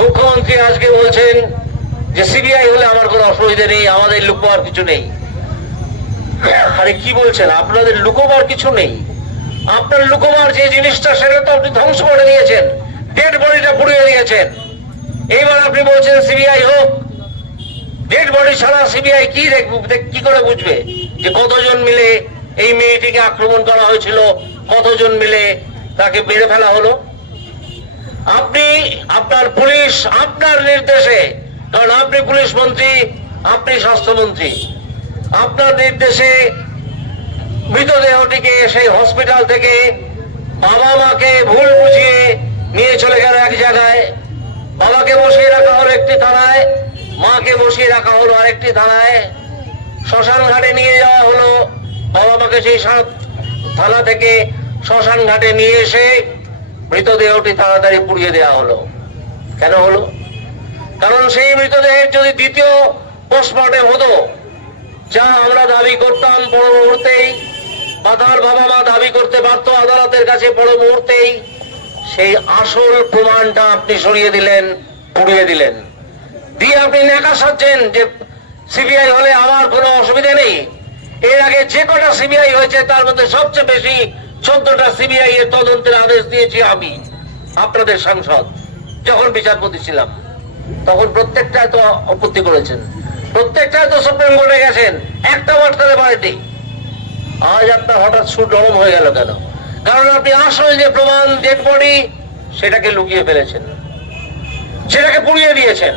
মুখ্যমন্ত্রী আজকে বলছেন যে সিবিআই হলে আমার কোনো অসুবিধা নেই, আমাদের লুকোবার কিছু নেই। আরে কি বলছেন? আপনাদের লুকোবার কিছু নেই। আপনার লুকোবার যে জিনিসটা, সেটা তো আপনি ধ্বংস করে দিয়েছেন। ডেড বডিটা পুড়িয়ে দিয়েছেন। এইবার আপনি বলছেন সিবিআই হোক। ডেড বডি ছাড়া সিবিআই কি দেখবে দেখ- কি করে বুঝবে? যে কতজন মিলে এই মেয়েটিকে আক্রমণ করা হয়েছিল, কতজন মিলে তাকে মেরে ফেলা হলো? আপনি, আপনার পুলিশ আপনার নির্দেশে, কারণ আপনি পুলিশ মন্ত্রী, আপনি স্বাস্থ্যমন্ত্রী আপনার নির্দেশে মৃতদেহটিকে সেই হসপিটাল থেকে বাবা মাকে ভুল বুঝিয়ে নিয়ে চলে গেল এক জায়গায়। বাবাকে বসিয়ে রাখা হলো একটি থানায়, মাকে বসিয়ে রাখা হলো আরেকটি থানায়। শ্মশান ঘাটে নিয়ে যাওয়া হলো, বাবা মাকে সেই থানা থেকে শ্মশান ঘাটে নিয়ে এসে মৃতদেহটি তাড়াতাড়ি পুড়িয়ে দেওয়া হলো। কেন হলো? কারণ সেই মৃতদেহের যদি দ্বিতীয় পোস্টমর্টেম হতো, যা আমরা দাবি করতাম বড় মুহূর্তেই, বা তার বাবা মা দাবি করতে পারত আদালতের কাছে বড় মুহূর্তেই, সেই আসল প্রমাণটা আপনি সরিয়ে দিলেন, পুড়িয়ে দিলেন। দিয়ে আপনি নেকা সাজছেন যে সিবিআই হলে আমার কোনো অসুবিধা নেই। এর আগে যে কটা সিবিআই হয়েছে, তার মধ্যে সবচেয়ে বেশি চোদ্দটা সিবিআই এর তদন্তের আদেশ দিয়েছি আমি, আপনাদের সাংসদ। যখন বিচারপতি ছিলাম, তখন প্রত্যেকটা তো আপত্তি করেছেন। প্রত্যেকটা তো সুপ্রিম কোর্টে গেছেন। একটা আটকাতে পারেনি আজ আপনার হঠাৎ সুর নরম হয়ে গেল কেন? কারণ আপনি আসল যে প্রমাণ ডেড বডি সেটাকে লুকিয়ে ফেলেছেন। সেটাকে পুড়িয়ে দিয়েছেন।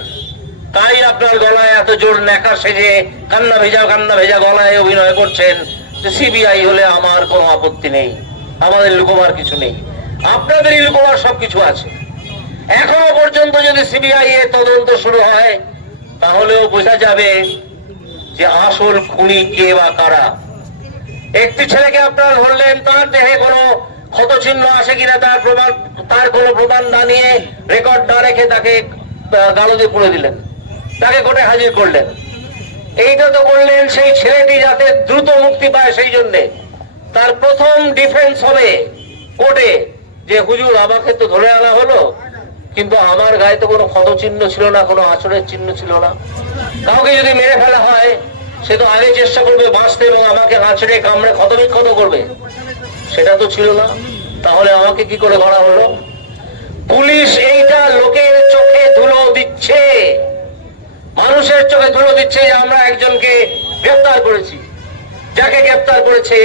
তাই আপনার গলায় এত জোর নেকা সেজে কান্না ভেজা কান্না ভেজা গলায় অভিনয় করছেন সিবিআই হলে আমার কোনো আপত্তি নেই। আমাদের লুকোবার কিছু নেই। আপনাদেরই লুকোবার সবকিছু আছে। এখনও পর্যন্ত যদি সিবিআই এর তদন্ত শুরু হয়, তাহলেও বোঝা যাবে যে আসল খুনি কে বা কারা। একটি ছেলেকে আপনারা ধরলেন, তার দেহে কোনো ক্ষত চিহ্ন আছে কিনা তার প্রমাণ, তার কোনো প্রমাণ না নিয়ে রেকর্ড না রেখে তাকে গালদে পুড়ে দিলেন। তাকে কোর্টে হাজির করলেন। এইটা তো করলেন সেই ছেলেটি যাতে দ্রুত মুক্তি পায় সেই জন্যে। তার প্রথম ডিফেন্স হবে কোর্টে, যে হুজুর আমাকে তো ধরে আনা হলো, কিন্তু আমার গায়ে তো কোনো ক্ষত চিহ্ন ছিল না, কোনো আচরের চিহ্ন ছিল না। কাউকে যদি মেরে ফেলা হয়, সে তো আগে চেষ্টা করবে বাঁচতে এবং আমাকে আঁচড়ে কামড়ে ক্ষতবিক্ষত করবে। সেটা তো ছিল না। তাহলে আমাকে কি করে ধরা হলো? পুলিশ এইটা লোকের চোখে ধুলো দিচ্ছে। মানুষের চোখে ধুলো দিচ্ছে যে আমরা একজনকে গ্রেপ্তার করেছি। যাকে গ্রেপ্তার করেছে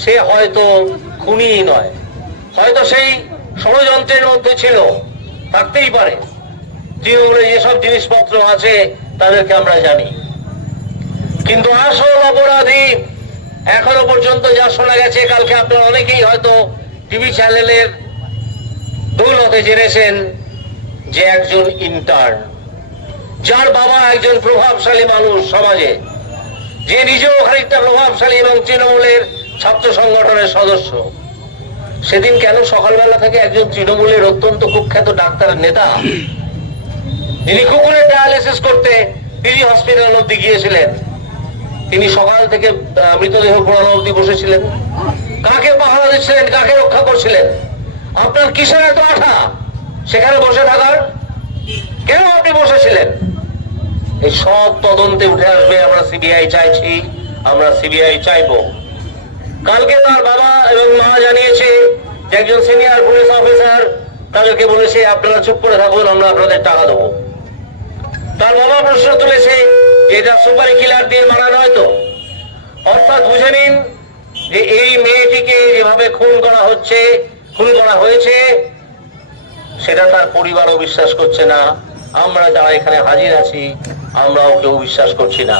সে হয়তো খুনি নয়। হয়তো সেই ষড়যন্ত্রের মধ্যে ছিল, থাকতেই পারে। তৃণমূলে যেসব জিনিসপত্র আছে, তাদেরকে আমরা জানি। কিন্তু আসল অপরাধী এখনও পর্যন্ত যা শোনা গেছে, কালকে আপনারা অনেকেই হয়তো টিভি চ্যানেলের দৌলতে জেনেছেন যে একজন ইন্টার্ন যার বাবা একজন প্রভাবশালী মানুষ সমাজে, যে নিজেও খানিকটা প্রভাবশালী এবং তৃণমূলের ছাত্র সংগঠনের সদস্য। সেদিন কেন সকালবেলা থেকে একজন তৃণমূলের অত্যন্ত কুখ্যাত ডাক্তারের নেতা যিনি কুকুরের ডায়ালিসিস করতে পিজি হসপিটাল অব্দি গিয়েছিলেন, তিনি সকাল থেকে মৃতদেহ পোড়ানো অব্দি বসেছিলেন। কাকে পাহারা দিচ্ছিলেন, কাকে রক্ষা করছিলেন? আপনার কিসের এত আঠা? সেখানে বসে থাকার? কেন আপনি বসেছিলেন? এই সব তদন্তে উঠে আসবে, আমরা সিবিআই চাইছি, আমরা সিবিআই চাইব। কালকে তার বাবা এবং মা জানিয়েছে একজন সিনিয়র পুলিশ অফিসার তাদেরকে বলেছে, আপনারা চুপ করে থাকুন, আমরা আপনাদের টাকা দেবো। তার বাবা প্রশ্ন তুলেছে, এটা সুপারি কিলার দিয়ে মারা নয় তো? অর্থাৎ বুঝে নিন যে এই মেয়েটিকে যেভাবে খুন করা হচ্ছে, খুন করা হয়েছে, সেটা তার পরিবারও বিশ্বাস করছে না। আমরা যারা এখানে হাজির আছি, আমরাও কেউ বিশ্বাস করছি না।